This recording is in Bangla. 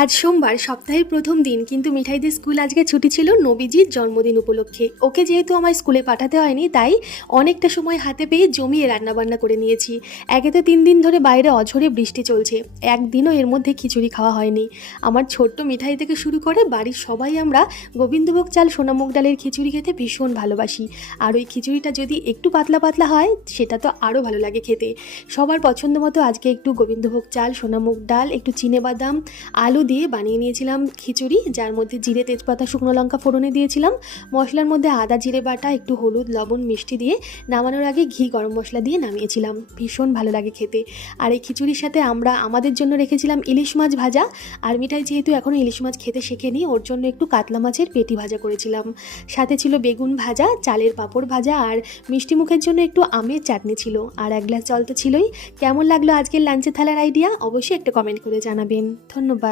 আজ সোমবার, সপ্তাহের প্রথম দিন, কিন্তু মিঠাইদের স্কুল আজকে ছুটি ছিল নবীজির জন্মদিন উপলক্ষে। ওকে যেহেতু আমার স্কুলে পাঠাতে হয়নি, তাই অনেকটা সময় হাতে পেয়ে জমিয়ে রান্নাবান্না করে নিয়েছি। একে তো 3 দিন ধরে বাইরে অঝরে বৃষ্টি চলছে, একদিনও এর মধ্যে খিচুড়ি খাওয়া হয়নি। আমার ছোট্ট মিঠাই থেকে শুরু করে বাড়ির সবাই আমরা গোবিন্দভোগ চাল সোনামুগ ডালের খিচুড়ি খেতে ভীষণ ভালোবাসি। আর ওই খিচুড়িটা যদি একটু পাতলা পাতলা হয়, সেটা তো আরও ভালো লাগে খেতে। সবার পছন্দ মতো আজকে একটু গোবিন্দভোগ চাল, সোনামুগ ডাল, একটু চিনেবাদাম, আলু দিয়ে বানিয়ে নিয়েছিলাম খিচুড়ি, যার মধ্যে জিরে, তেজপাতা, শুকনো লঙ্কা ফোড়নে দিয়েছিলাম। মশলার মধ্যে আদা জিরে বাটা, একটু হলুদ, লবণ, মিষ্টি দিয়ে নামানোর আগে ঘি গরম মশলা দিয়ে নামিয়েছিলাম। ভীষণ ভালো লাগে খেতে। আর এই খিচুড়ির সাথে আমরা আমাদের জন্য রেখেছিলাম ইলিশ মাছ ভাজা। আর মিঠাই যেহেতু এখনও ইলিশ মাছ খেতে শেখেনি, ওর জন্য একটু কাতলা মাছের পেটি ভাজা করেছিলাম। সাথে ছিল বেগুন ভাজা, চালের পাঁপড় ভাজা, আর মিষ্টি মুখের জন্য একটু আমের চাটনি ছিল। আর 1 গ্লাস জল তো ছিলই। কেমন লাগলো আজকের লাঞ্চের থালার আইডিয়া? অবশ্যই একটা কমেন্ট করে জানাবেন। ধন্যবাদ।